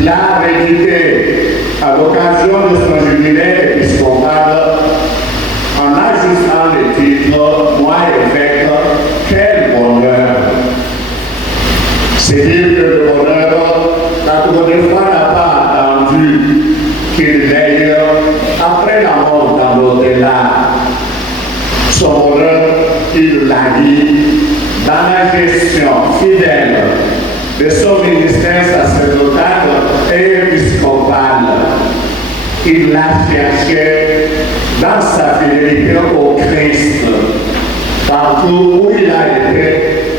Il a médité à l'occasion de son jubilé épiscopal en ajustant le titre Moi évêque, quel bonheur! C'est dire que le bonheur, la première fois n'a pas attendu qu'il veille après la mort dans l'au-delà. Son bonheur, il l'a dit dans la gestion fidèle de son ministère sacerdotal et épiscopal. Il l'a cherché dans sa fidélité au Christ, partout où il a été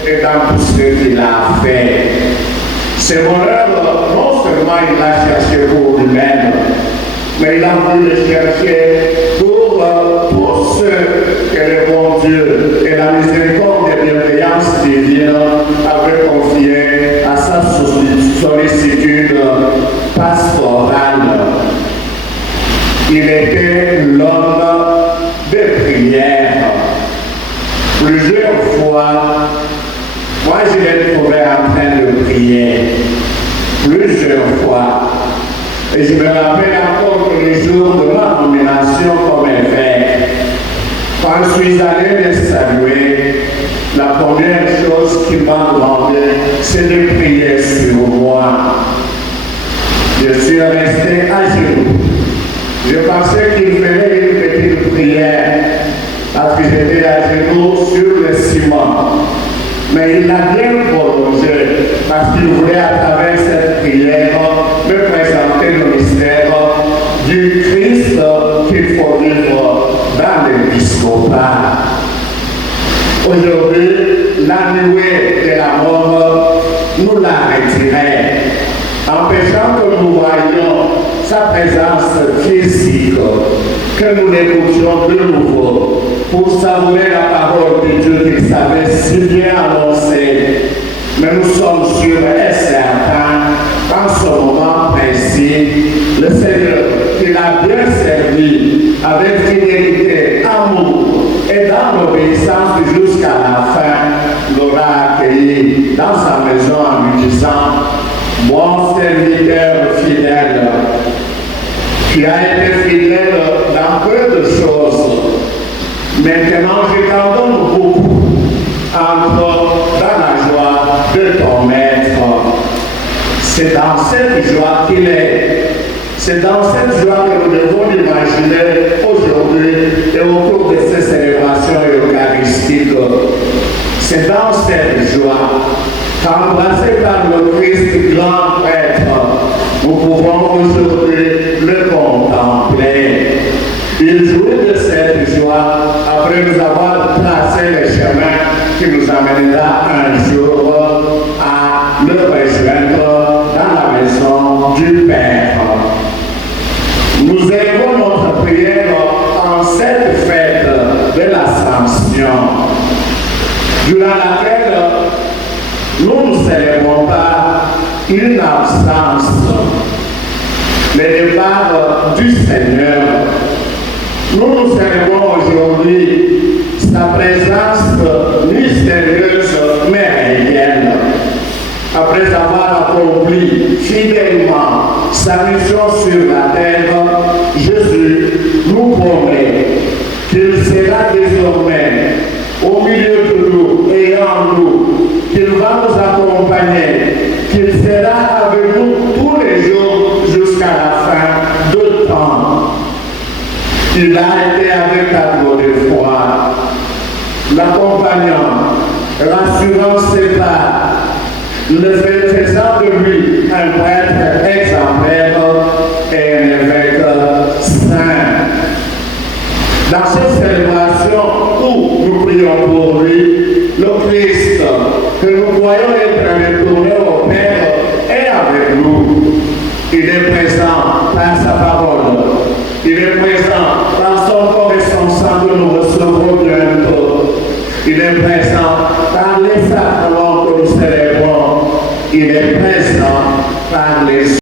et dans tout ce qu'il a fait. Ce bonheur, non seulement il l'a cherché pour lui-même, mais il a voulu le chercher pour tous ceux que le bon Dieu et la miséricorde et bienveillance divine avaient confié à sa sollicitude pastorale. Il était l'homme de prière. Plusieurs fois, moi je l'ai trouvé en train de prier. Plusieurs fois. Et je me rappelle encore que le jour de ma nomination comme évêque, quand je suis allé le saluer, la première chose qu'il m'a demandé, c'est de prier sur moi. Je suis resté à genoux. Je pensais qu'il fallait une petite prière parce que j'étais à genoux sur le ciment. Mais il l'a bien prolongé parce qu'il voulait à travers cette prière me présenter le mystère du Christ qu'il faut vivre dans l'épiscopat. Aujourd'hui, la nuée de la mort nous l'a retiré, empêchant que nous voyions sa présence physique, que nous l'écoutions de nouveau pour savourer la parole de Dieu qu'il savait si bien annoncer. Mais nous sommes sûrs et certains qu'en ce moment précis, le Seigneur qui l'a bien servi avec fidélité, amour et dans l'obéissance jusqu'à la fin, l'aura accueilli dans sa maison en lui disant: Mon serviteur fidèle, tu as été fidèle dans peu de choses. Maintenant, je t'en donne beaucoup. Entre dans la joie de ton maître. C'est dans cette joie qu'il est. C'est dans cette joie que nous devons l'imaginer aujourd'hui et au cours de ces célébrations eucharistiques. C'est dans cette joie qu'embrassé par le Christ grand prêtre, nous pouvons aujourd'hui le contempler. Il jouit de cette joie après nous avoir tracé le chemin qui nous amènera un jour à le rejoindre dans la maison du Père. Nous élevons notre prière en cette fête de l'Ascension, durant laquelle nous ne célébrons pas une absence, le départ du Seigneur. Nous célébrons aujourd'hui sa présence mystérieuse mais réelle. Après avoir accompli fidèlement sa mission sur la terre, Jésus nous promet qu'il sera désormais au milieu de nous et en nous, qu'il va nous accompagner, qu'il sera avec nous tous les jours jusqu'à la fin de temps. Il a été avec la de foi, l'accompagnant, rassurant ses pas, le faisant de lui un prêtre exemplaire et un évêque saint. Dans cette célébration où nous prions pour lui, le Christ que nous voyons être retourné au Père est avec nous. Il est présent par sa parole. Il est présent dans son corps et son sang que nous recevrons bientôt. Il est présent par les sacrements que nous célébrons. Il est présent par les